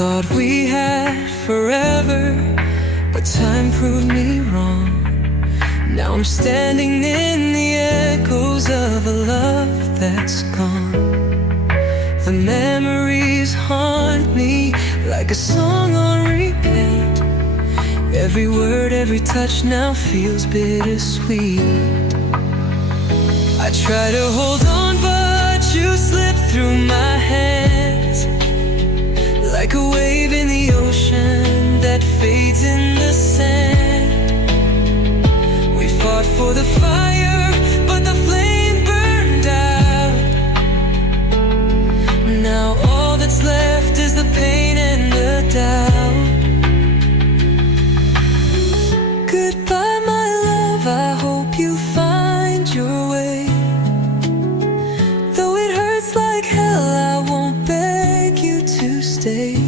thought we had forever, but time proved me wrong. Now I'm standing in the echoes of a love that's gone. The memories haunt me like a song on repeat. Every word, every touch now feels bittersweet. I try to hold on, but you slip through my hands like a wave in the ocean that fades in the sand. We fought for the fire, but the flame burned out. Now all that's left is the pain and the doubt. Goodbye, my love, I hope you find your way. Though it hurts like hell, I won't beg you to stay.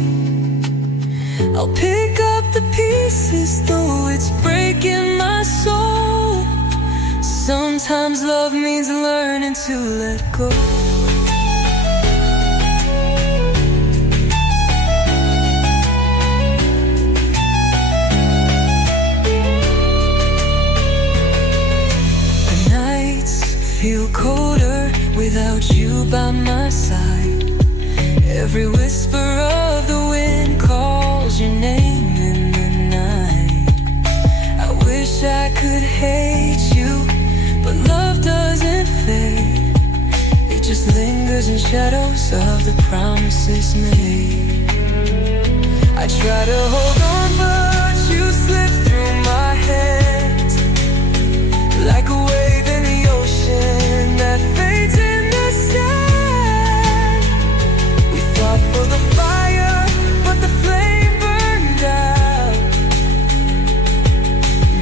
I'll pick up the pieces, though it's breaking my soul. Sometimes love means learning to let go. The nights feel colder without you by my side. Every whisper of the wind calls your name in the night. I wish I could hate you, but love doesn't fade. It just lingers in shadows of the promises made. I try to hold on, but you slip through my hands like a wave in the ocean that fades in the sand. We fought for the fire, but the flame burned out.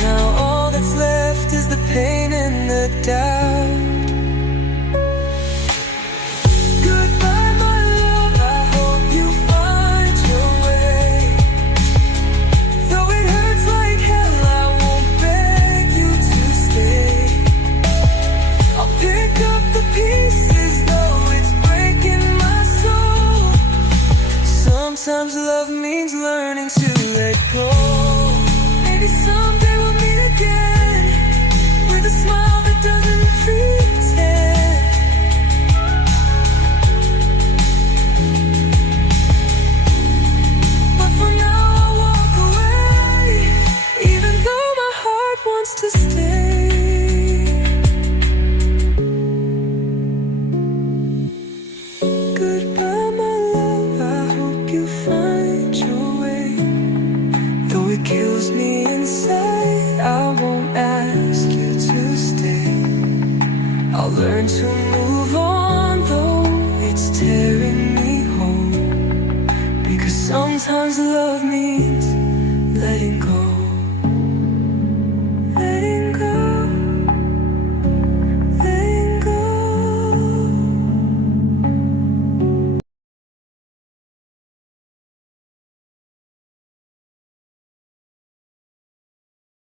Now all that's left is the pain and the doubt. Goodbye, my love, I hope you find your way. Though it hurts like hell, I won't beg you to stay. I'll pick up the pieces, though it's breaking my soul. Sometimes love means learning to let go. Maybe someday we'll meet again with a smile that doesn't pretend. But for now I'll walk away, even though my heart wants to stay. Goodbye, my love, I hope you find your way. Though it kills me inside, I won't ask you to stay. I'll learn to move on, though it's tearing me home. Because sometimes love means letting go.